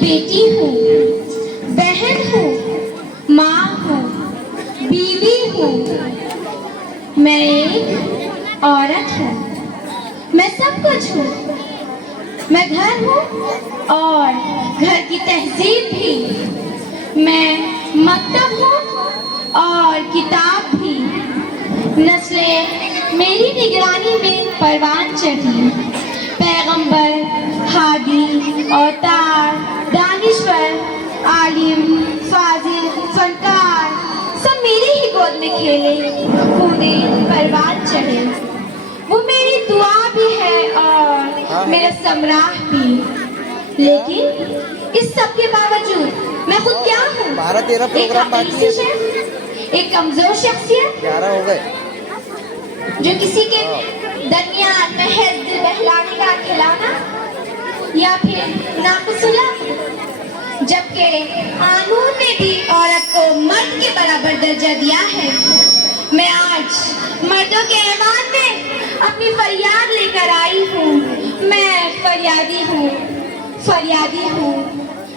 बेटी हूँ, बहन हूँ, माँ हूँ, बीवी हूँ। मैं एक औरत हूँ, मैं सब कुछ हूँ। मैं घर हूँ और घर की तहजीब भी। मैं मकतब हूँ और किताब भी। नस्लें मेरी निगरानी में परवान चढ़ी। पैगंबर, हादी और तार, दानिश्वर, आलिम, फाजिल, फनकार सब मेरी ही गोद में खेले, कूदे, परवान चढ़े। वो मेरी दुआ भी है और मेरा समराह भी। लेकिन इस सब के बावजूद मैं खुद क्या हूँ? एक हकीकी शख्स, एक कमजोर शख्सियत 11 हो गए। जो किसी के दरमियान महज दिल बहलाने का खिलौना, या फिर नाकुसुला। जबकि कानून ने भी औरत को मर्द के बराबर दर्जा दिया है। मैं आज मर्दों के ऐवान में अपनी फरियाद लेकर आई हूँ। मैं फरियादी हूँ, फरियादी हूँ,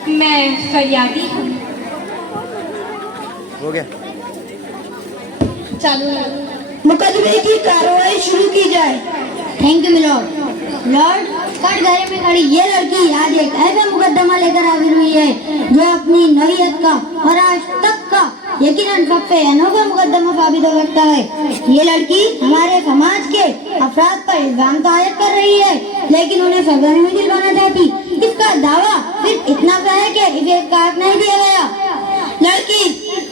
मैं फरियादी हूँ। हो गया। चालू मुकदमे की कार्रवाई शुरू की जाए। Thank you milord. लॉर्ड, कटघरे में खड़ी ये लड़की आज एक ऐसा मुकदमा लेकर हाजिर हुई है जो अपनी नौयत का और आज तक का यकीनन सब पे अनोखा मुकदमा साबित हो सकता है। ये लड़की हमारे समाज के अफराद पर इल्जाम तो आयद कर रही है, लेकिन उन्हें सजा नहीं दिलवाना चाहती। इसका दावा सिर्फ इतना सा है कि इसे काट नहीं दिया गया। लड़की,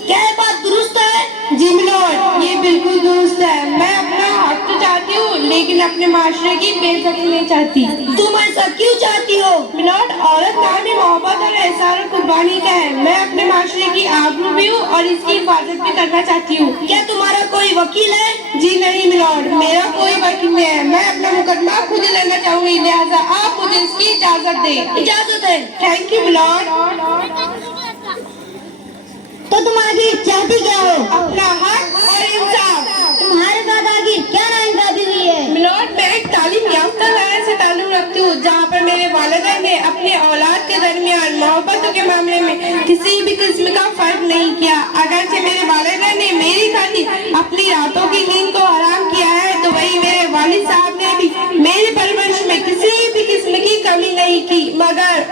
क्या ये बात दुरुस्त है? जी मिलॉर्ड, ये बिल्कुल दुरुस्त है। मैं अपना हक तो चाहती हूँ, लेकिन अपने माशरे की बेइज्जती नहीं चाहती। तुम ऐसा क्यों चाहती हो? मिलॉर्ड, औरत नाम ही मोहब्बत और एहसार और कुर्बानी का है। मैं अपने माशरे की आबरू भी हूँ और इसकी हिफाजत भी करना चाहती हूँ। क्या तुम्हारा कोई वकील है? जी नहीं मिलॉर्ड, मेरा कोई वकील नहीं है। मैं अपना मुकदमा खुद ही लड़ना चाहूंगी, लिहाजा आप मुझे इसकी इजाजत दें। इजाजत है। Thank you my lord. तो तुम आखिर चाहती क्या हो? अपना हक और इंसाफ। तुम्हारे साथ आखिर क्या नाइंसाफी हुई है? मिलॉर्ड, मैं एक तालीम याफ्ता घराने से ताल्लुक रखती हूँ, जहाँ पर मेरे वालिदैन ने अपने औलाद के दरमियान मोहब्बत के मामले में किसी भी किस्म का फर्क नहीं किया। अगरचे मेरे वालिदैन ने मेरी खातिर अपनी रातों की नींद को हराम किया है, तो वही मेरे वालिद साहब ने भी मेरी परवरिश में किसी भी किस्म की कमी नहीं की। मगर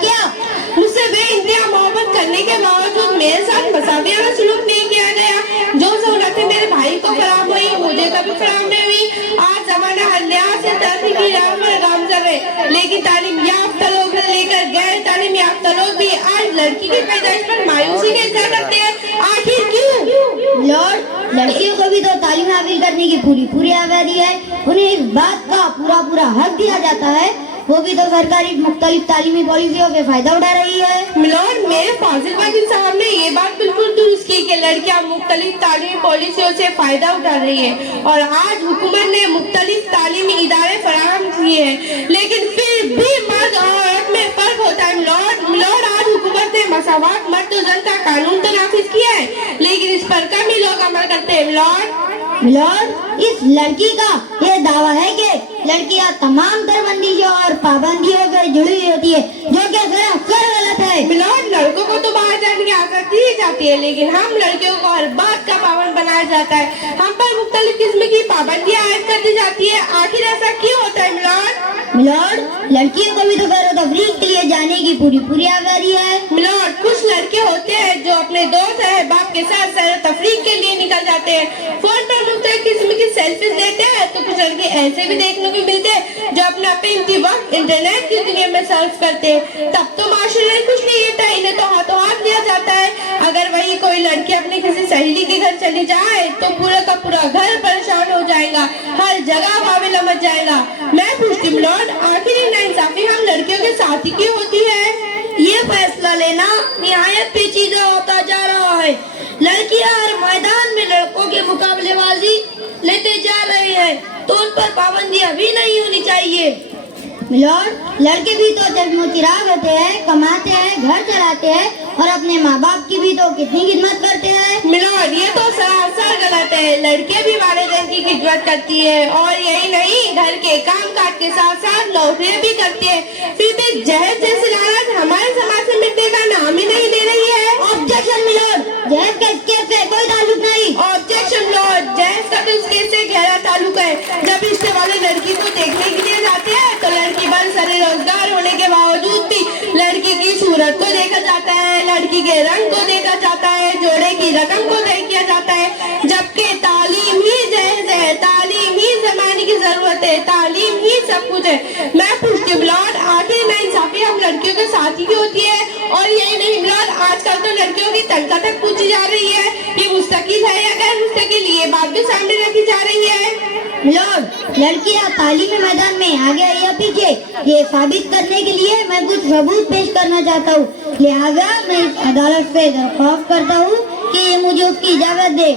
क्या? मुझसे बेइंतहा मोहब्बत करने के बावजूद मेरे साथ मसावियाना सलूक नहीं किया गया। जो सहूलतें मेरे भाई को फराहम हुई, मुझे कभी फराहम नहीं हुई। आज जमाना हर लिहाज से तरक्की की राह पर गामजन है, लेकिन तालीम याफ्ता लोग से लेकर गैर तालीम याफ्ता लोग भी आज लड़की की पैदाइश पर मायूसी का इजहार करते हैं। आखिर क्यों? लॉर्ड, लड़कियों को भी तो तालीम हासिल करने की पूरी आज़ादी है। उन्हें इस बात का पूरा हक दिया जाता है। वो भी तो सरकारी मुख्तलिफ तालीमी पॉलिसियों से फायदा उठा रही है। मिलॉर्ड, मेरे फाजिल वकील साहब ने ये बात बिल्कुल दुरुस्त की कि लड़कियां मुख्तलिफ तालीमी पॉलिसियों से फायदा उठा रही है और आज हुकूमत ने मुख्तलिफ तालीमी इदारे फराहम किए हैं, लेकिन फिर भी मर्द और औरत में फर्क होता है। मिलॉर्ड, आज हुकूमत ने मसावात मर्द और जन का कानून तो नाफिज किया है, लेकिन इस पर कम ही लोग अमल करते हैं। मिलॉर्ड, इस लड़की का ये दावा है कि लड़कियां तमाम तर बंदिशों और पाबंदियों से जुड़ी हुई होती है, जो कि सरासर गलत है। मिलॉर्ड, लड़कों को तो बाहर जाने की आजादी दी जाती है, लेकिन हम लड़कियों को हर बात का पाबंद बनाया जाता है। हम पर मुख्तलिफ किस्म की पाबंदियां आयद कर दी जाती है। आखिर ऐसा क्यों होता है? मिलॉर्ड, लड़कियों को भी तो सैर तफरीह के लिए जाने की पूरी आजादी है। मिलॉर्ड, कुछ लड़के होते हैं जो अपने दोस्त अहबाब के साथ सैर तफरीह के लिए निकल जाते हैं। फोन पर मुख्तलिफ किस्म की सेल्फीज लेते हैं, तो कुछ लड़के ऐसे भी देखने को मिलते हैं जो अपना कीमती वक्त इंटरनेट की दुनिया में सर्फ करते हैं। तब तो माशरे में कुछ नहीं रहता, इन्हें तो हाथों हाथ लिया जाता है। अगर वही कोई लड़की अपनी किसी सहेली के घर चली जाए तो पूरा का पूरा घर परेशान हो जाएगा, हर जगह वाविला मच जाएगा। मैं पूछती हूँ मिलॉर्ड, आखिर ये नाइंसाफी हम लड़कियों के साथ ही क्यों होती है? ये फैसला लेना निहायत पेचीदा होता जा रहा है। लड़कियां हर मैदान में लड़कों के मुकाबलेबाजी लेते जा रहे हैं, तो उन पर पाबंदियां भी नहीं होनी चाहिए। मिलॉर्ड, लड़के भी तो चश्मो चिराग होते हैं, कमाते हैं, घर चलाते हैं और अपने माँ बाप की भी तो कितनी खिदमत करते हैं। मिलॉर्ड, ये तो सरासर गलत है। लड़के भी वालिदैन की खिदमत करती है और यही नहीं, घर के काम काज के साथ साथ नौकरियां भी करती है। फिर भी जहेज जैसी लानत हमारे समाज से सूरत को देखा जाता है, लड़की के रंग को देखा जाता है, जोड़े की रकम को तय किया जाता है, जबकि तालीम ही जहेज है, तालीम ही जमाने की जरूरत है, तालीम ही सब कुछ है। मैं पूछती हूँ मिलाद, आखिर नाइंसाफी हम लड़कियों के साथ ही होती है? और यही नहीं मिलाद, आजकल तो लड़कियों की तनख्वाह तक पूछी जा रही है, ये मुस्तकिल है या गैर मुस्तकिल, ये बात भी सामने रखी जा रही है। मिलोड, लड़कियां तालीमी मैदान में आगे है या पीछे, ये साबित करने के लिए मैं कुछ सबूत पेश करना चाहता हूँ। लिहाजा मैं इस अदालत से दरख्वास्त करता हूँ कि ये मुझे उसकी इजाजत दे।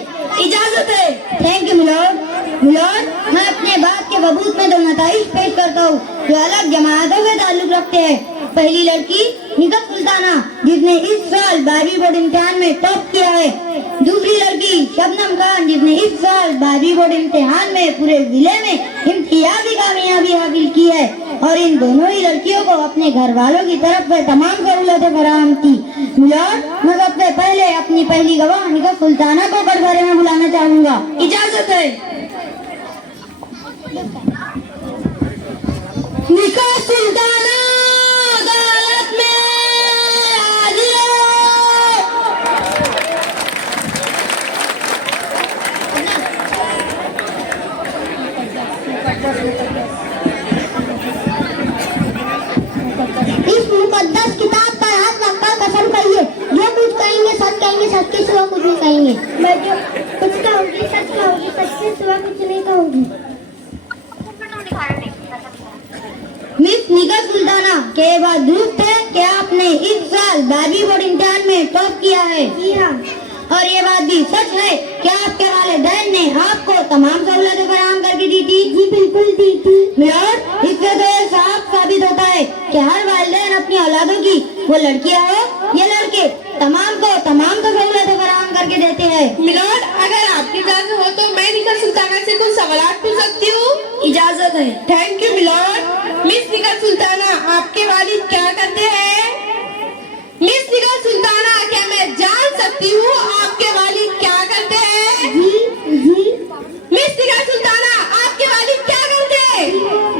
इजाजत है। Thank you milord. मिलोड, मैं अपने बात के सबूत में दो नताइज पेश करता हूँ जो अलग जमातों से ताल्लुक रखते हैं। पहली लड़की निकत सुल्ताना, जिसने इस साल 12वीं बोर्ड इम्तिहान में टॉप किया है। दूसरी लड़की शबनम खान, जिसने इस साल 12वीं बोर्ड इम्तिहान में पूरे जिले में इम्तियाजी कामयाबी हासिल की है और इन दोनों ही लड़कियों को अपने घर वालों की तरफ से तमाम सहूलतें फराहम की। मिलोड, मैं सबसे पहले अपनी पहली गवाह निकत सुल्ताना को कटघरे में बुलाना चाहूँगा। इजाजत है। निकाह सुल्ताना अदालत में हाजिर हो। इस मुकद्दस किताब पर हाथ रखकर कसम खाइए, जो कुछ कहेंगे सच कहेंगे, सच के सिवा कुछ नहीं कहेंगे। मैं जो कुछ कहूँगी सच कहूँगी, सच के सिवा कुछ नहीं कहूँगी। मिस निकत सुल्ताना, क्या ये बात दुरुस्त है कि आपने इस साल 12वीं बोर्ड इम्तिहान में टॉप किया है? जी हाँ। और ये बात भी सच है कि आपके वालिदैन ने आपको तमाम सहूलतें फराहम करके दी थी? जी बिल्कुल दी थी। मिलोड, इससे तो ये साफ साबित होता है कि हर वालिदैन अपनी औलादों की, वो लड़कियां हो या लड़के, तमाम तो सहूलतें फराहम करके देते हैं। मिलोड, अगर आपकी इजाजत हो तो मैं निकत सुल्ताना से कुछ सवाल पूछ सकती हूँ? इजाजत है। Thank you milord. Miss Nikhat Sultana, आपके वालिद क्या करते हैं? मिस निकत सुल्ताना, क्या मैं जान सकती हूँ आपके वालिद क्या करते हैं? जी मिस निकत सुल्ताना, आपके वालिद क्या करते हैं?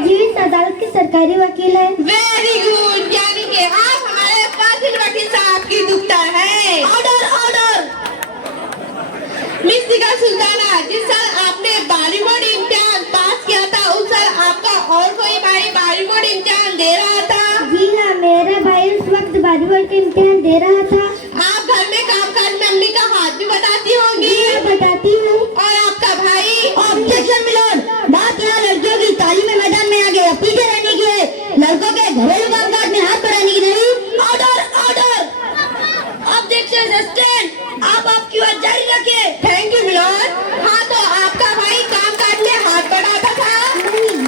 जी इस अदालत के सरकारी वकील है। वेरी गुड, यानी कि आप हमारे फाजिल वकील साहब की दुख्तर है। Order order. Miss Nikhat Sultana, जिस साल आपने 12वीं बोर्ड इम्तिहान पास किया था, उस साल आपका और कोई भाई 12वीं बोर्ड इम्तिहान दे रहा था? जी हाँ, मेरा भाई उस वक्त 12वीं बोर्ड का इम्तिहान दे रहा था। आप घर में काम काज में अम्मी का हाथ भी बताती होंगी? मैं बताती हूँ। और आपका भाई? ऑब्जेक्शन मिलोड, बात यहाँ लड़कियों की तालीमी मैदान में आगे या पीछे रहने की है, लड़कों के घरेलू कामकाज में हाथ बढ़ाने की नहीं। Order order. Objection sustain. आप आपकी बात जारी रखिए। Thank you milord. हाँ, तो आपका भाई काम काज में हाथ बढ़ाता था? नहीं,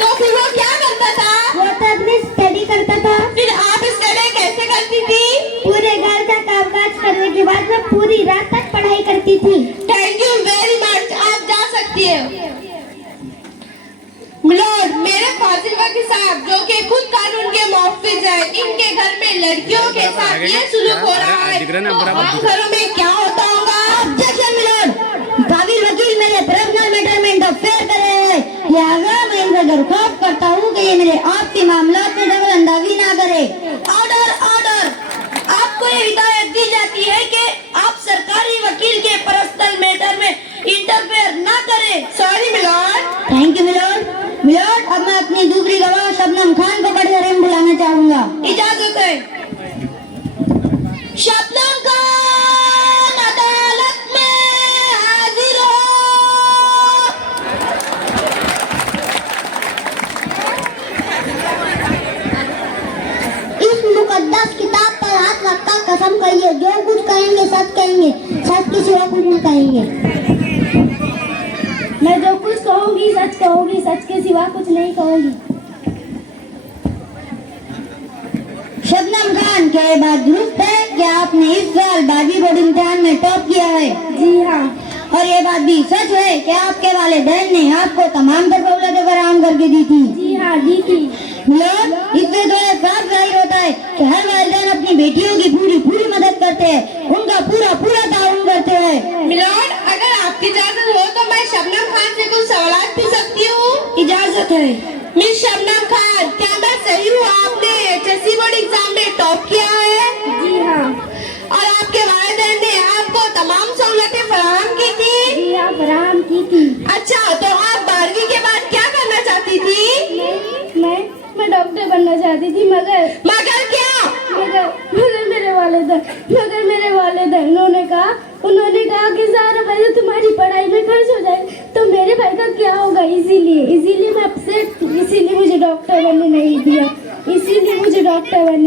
तो फिर वो क्या करता था? वो तो अपनी स्टडी करता था। फिर आप स्टडी कैसे करती थी? पूरे घर का कामकाज करने के बाद मैं पूरी रात तक पढ़ाई करती थी। थैंक यू वेरी मच, आप जा सकती है। मिलोड, मेरे फाजिल वकील साहब जो कि खुद कानून के मुहफ्फिज हैं, इनके घर में लड़कियों के साथ ये सुलूक हो रहा है, तो आम घरों में क्या होता होगा? ऑब्जेक्शन मिलोड, काबिल वकील मेरे पर्सनल मैटर में इंटरफेयर कर रहे हैं, लिहाजा मैं इनसे दरख्वास्त करता हूँ कि ये मेरे आपसी मामलात में दखल अंदाजी ना करे। Order order. आपको ये हिदायत दी जाती है कि आप सरकारी वकील के पर्सनल मैटर में इंटरफेयर ना करें। Sorry milord. Thank you milord. Milord, अब मैं अपनी दूसरी गवाह शबनम खान को कटघरे में बुलाना चाहूँगा। इजाजत है। शबनम खान अदालत में हाजिर हो। इस मुकद्दस किताब पर हाथ रखकर कसम खाइए, जो कुछ कहेंगे सच कहेंगे, सच के सिवा कुछ नहीं कहेंगे। मैं जो कुछ कहूँगी सच कहूँगी, सच के सिवा कुछ नहीं कहूँगी। शबनम खान, क्या ये बात दुरुस्त है कि आपने इस साल 12वीं बोर्ड इम्तिहान में टॉप किया है? जी हाँ। और ये बात भी सच है कि आपके वालिदैन ने आपको तमाम सहूलतें फराहम करके दी थी? जी हाँ, दी थी। मिलोड, इससे तो ये साफ जाहिर होता है कि हर वालिदैन अपनी बेटियों की पूरी मदद करते हैं, उनका पूरा ताउन करते हैं। मिलोड, अगर आपकी इजाजत हो तो मैं शबनम खान से कुछ सवाल पूछ सकती हूँ? इजाजत है। मिस शबनम खान, क्या मैं सही हूँ, आपने एचएससी बोर्ड एग्जाम में टॉप किया है? थी। अच्छा, तो आप 12वीं के बाद क्या करना चाहती थी? मैं डॉक्टर बनना चाहती थी, मगर क्या? मगर मेरे वालिदैन उन्होंने कहा कि सारा पैसा तुम्हारी पढ़ाई में खर्च हो जाए, तो मेरे भाई का क्या होगा। इसीलिए मैं अपसेट, इसीलिए मुझे डॉक्टर बनने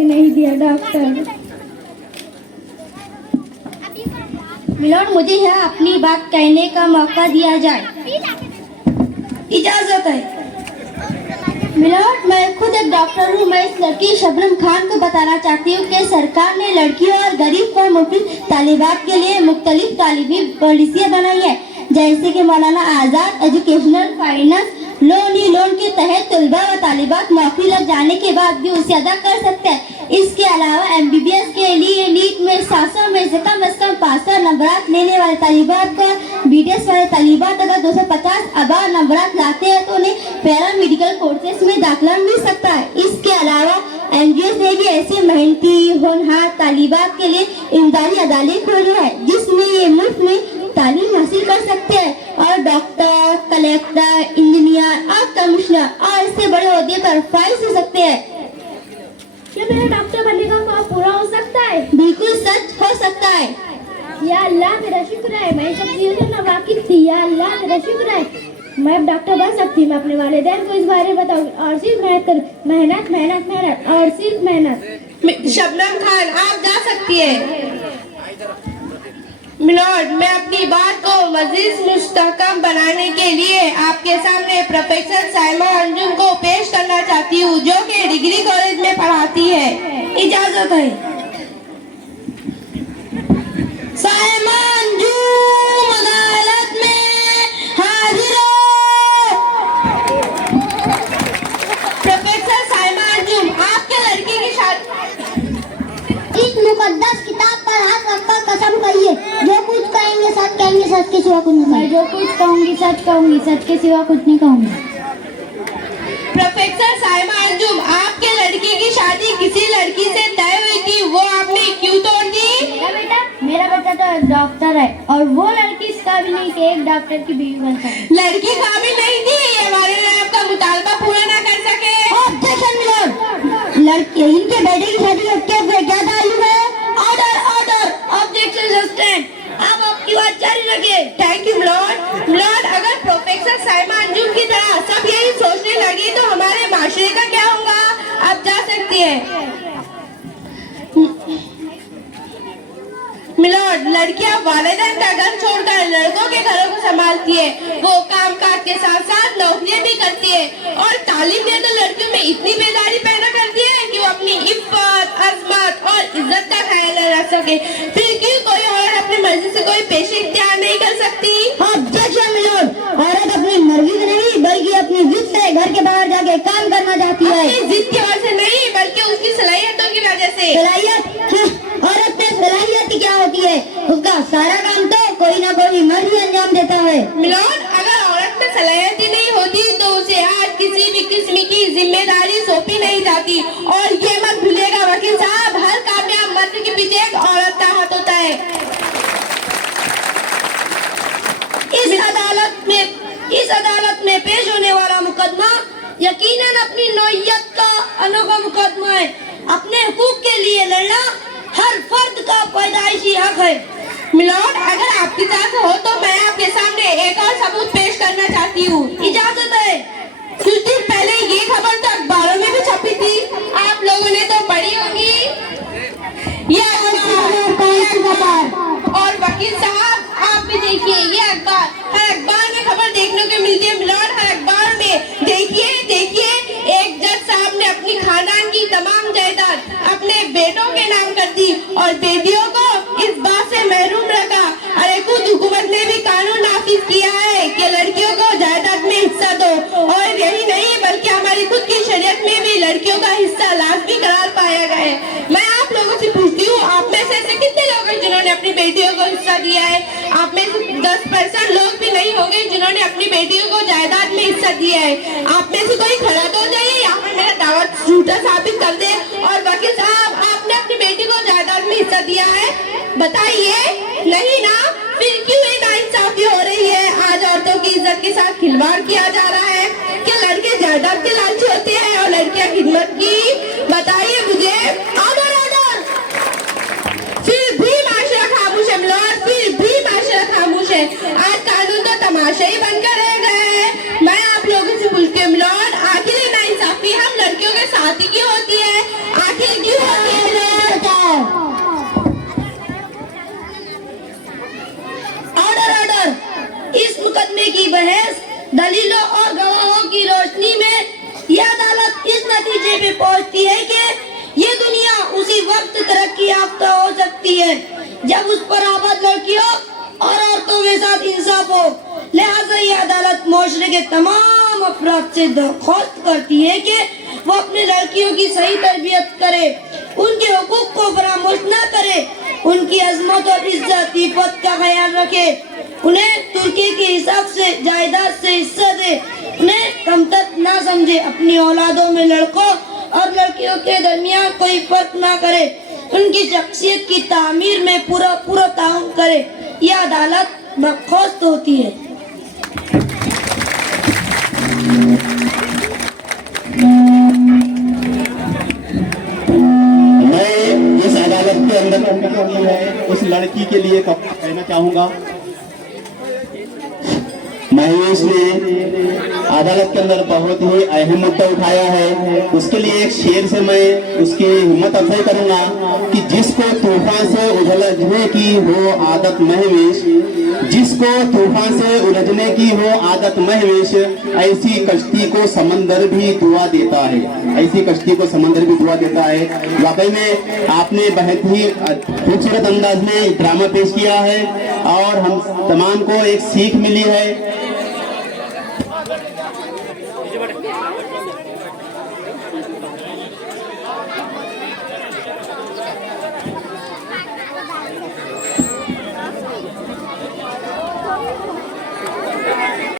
नहीं दिया डॉक्टर। मिलोड, मुझे यहाँ अपनी बात कहने का मौका दिया जाए। इजाजत है। मिलोड, मैं खुद एक डॉक्टर हूँ। मैं इस लड़की शबनम खान को बताना चाहती हूँ कि सरकार ने लड़कियों और गरीब व मुफलिस तालिबात के लिए मुख्तलिफ तालीमी पॉलिसियाँ बनाई है, जैसे कि मौलाना आज़ाद एजुकेशनल फाइनेंस लोन के तहत तलबा व तालिबात नौकरी लग जाने के बाद भी उसे अदा कर सकते हैं। इसके अलावा MBBS के लिए नीट में 700 में से कम 500 नंबरात लेने वाले तालिबात को BDS वाले तालिबात अगर 250 अबा नंबरात लाते हैं तो उन्हें पैरामेडिकल कोर्सेज में दाखिला मिल सकता है। इसके अलावा NGOs ने भी ऐसे मेहनती होनहार तालिबात के लिए इमदादी अदालत खोली है, जिसमें ये मुफ्त में तालीम हासिल कर सकते हैं और डॉक्टर, कलेक्टर, इंजीनियर और कमिश्नर और इससे बड़े ओहदे पर फाइज हो सकते हैं। क्या मेरा डॉक्टर बनने का ख्वाब पूरा हो सकता है? बिल्कुल सच हो सकता है। या अल्लाह, मेरा शुक्र है, मैं सब चीजों से नावाकिफ थी। या अल्लाह, मेरा शुक्र है, मैं अब डॉक्टर बन सकती हूँ। मैं अपने वालिदैन को इस बारे में बताऊंगी और सिर्फ मेहनत और सिर्फ मेहनत। शबनम खान, आप जा सकती है। मिलोड, मैं अपनी बात को मजीद मुस्तहकम बनाने के लिए आपके सामने प्रोफेसर साइमा अंजुम को पेश करना चाहती हूँ, जो कि डिग्री कॉलेज में पढ़ाती है। इजाजत है। साइमा अंजुम अदालत में हाजिर हो। प्रोफेसर साइमा अंजुम, आपके लड़के की शादी इस मुकद्दस किताब पर हाथ रखकर कसम खाइए, जो कुछ कहेंगे सच कहेंगे, सच के सिवा कुछ नहीं। मैं जो कुछ कहूँगी सच कहूँगी, सच के सिवा कुछ नहीं कहूँगी। प्रोफेसर साइमा अंजुम, आपके लड़के की शादी किसी लड़की से तय हुई थी, वो आपने क्यों तोड़ दी? मेरा बेटा तो एक डॉक्टर है और वो लड़की इस काबिल नहीं कि एक डॉक्टर की बीवी बन सके। लड़की काबिल नहीं थी, ये वालिदैन आपका मुतालबा पूरा ना कर सके। ऑब्जेक्शन मिलोड, लड़की इनके बेटे की शादी करके क्या ताल्लुक है? Order objection sustain. आप आपकी बात जारी रखिए। थैंक यू मिलोड, अगर प्रोफेसर साइमा अंजुम की तरह सब यही सोचने लगे तो हमारे माशरे का क्या होगा? आप जा सकती हैं। मिलोड, लड़कियां वालिदैन का घर छोड़कर लड़कों के घरों को संभालती है, वो काम काज के साथ साथ नौकरियां भी करती है और तालीम ने तो लड़कियों में इतनी बेदारी पैदा करती है कि वो अपनी इफ्फत, अजमत और इज्जत का ख्याल न रख सके। फिर क्यों कोई औरत अपनी मर्जी से कोई पेशे इख्तियार नहीं कर सकती? ऑब्जेक्शन मिलोड, औरत अपनी मर्जी से नहीं बल्कि अपनी जिद से घर के बाहर जाके काम करना चाहती है। अपनी जिद की वजह से नहीं, बल्कि उसकी सलाहियतों की वजह से। सलाहियत? औरत में सलाहियत क्या होती है? उसका सारा काम तो कोई ना कोई मर्द ही अंजाम देता है। मिलोड, अगर औरत में सलाहियत ही नहीं होती तो उसे आज किसी भी किस्म की जिम्मेदारी सौंपी नहीं जाती। और ये मत भूलिएगा वकील साहब, हर कामयाब मर्द के पीछे एक औरत का हाथ होता है। इस अदालत में पेश होने वाला मुकदमा यकीनन अपनी नौइयत का अनोखा मुकदमा है। अपने हुकूक के लिए लड़ना हर फर्द का पैदाइशी हक है। मिलोड, अगर आपकी इजाजत हो तो मैं आपके सामने एक और सबूत पेश करना चाहती हूँ। इजाजत है। कुछ दिन पहले ये खबर तो अखबारों में भी छपी थी, आप लोगों ने तो पढ़ी होगी। ये और वकील साहब आप भी देखिए, ये अखबार, हर अखबार में खबर देखने को मिलती है। मिलोड, हर अखबार में देखिए एक जज साहब ने अपनी खानदान की तमाम जायदाद अपने बेटों के नाम कर दी और बेटियों को इस बात से महरूम रखा। अरे खुद हुकूमत ने भी कानून नाफिज किया है कि लड़कियों को जायदाद में हिस्सा दो, और यही नहीं बल्कि हमारी खुद की शरीयत में भी लड़कियों का हिस्सा लाजमी करार पाया गया है। मैं आप लोगों से पूछती हूँ, आप में से ऐसे कितने लोग हैं जिन्होंने अपनी बेटियों को हिस्सा दिया है? आप में से 10% लोग भी नहीं होंगे जिन्होंने अपनी बेटियों को जायदाद में हिस्सा दिया है। आप में से कोई खड़ा तो हो जाइए या फिर मेरा दावा झूठा साबित कर दे। और वकील साहब, आपने अपनी बेटी को जायदाद में हिस्सा दिया है? बताइए। नहीं ना? फिर क्यों ये नाइंसाफी हो रही है आज और औरतों की इज्जत के साथ खिलवाड़ किया जा रहा है। क्या लड़के जायदाद के लालची होते हैं और लड़कियां खिदमत की? बताइए मुझे। Order order. फिर भी माशरा खामोश है मिलोड, फिर भी माशरा खामोश है। आज कानून तो तमाशा ही बनकर रह गए हैं। मैं आप लोगों से पूछती हूँ मिलोड, आखिर ये नाइंसाफी हम लड़कियों के साथ ही क्यों होती है? आखिर क्यों होती है मिलोड? Order order. इस मुकदमे की बहस दलीलों और गवाहों की रोशनी में यह अदालत इस नतीजे पे पहुंचती है कि ये दुनिया उसी वक्त तरक्की याफ्ता हो सकती है जब उस पर आबाद लड़कियों और औरतों के साथ इंसाफ हो। लिहाजा ये अदालत मुआशरे के तमाम अफराद से दरख्वास्त करती है कि वो अपनी लड़कियों की सही तरबियत करे, उनके हुकूक को फरामोश न करे, उनकी अजमत और इज्जत इफ़्फ़त का ख्याल रखे, उन्हें तुर्की के हिसाब से जायदाद से हिस्सा दे, उन्हें कमतर ना समझे, अपनी औलादों में लड़कों और लड़कियों के दरमियान कोई फर्क ना करे, उनकी शख्सियत की तामीर में पूरा ताउन करे। यह अदालत बर्खास्त होती है। मैं इस अदालत के अंदर उस लड़की के लिए कहना चाहूंगा। महेश ने अदालत के अंदर बहुत ही अहम मुद्दा उठाया है। उसके लिए एक शेर से मैं उसकी हिम्मत अफजाई करूंगा कि जिसको तूफान से उलझने की हो आदत महवेश, जिसको तूफान से उलझने की हो आदत महवेश, ऐसी कश्ती को समंदर भी दुआ देता है, ऐसी कश्ती को समंदर भी दुआ देता है। वाकई में आपने बहुत ही खूबसूरत अंदाज में ड्रामा पेश किया है और हम तमाम को एक सीख मिली है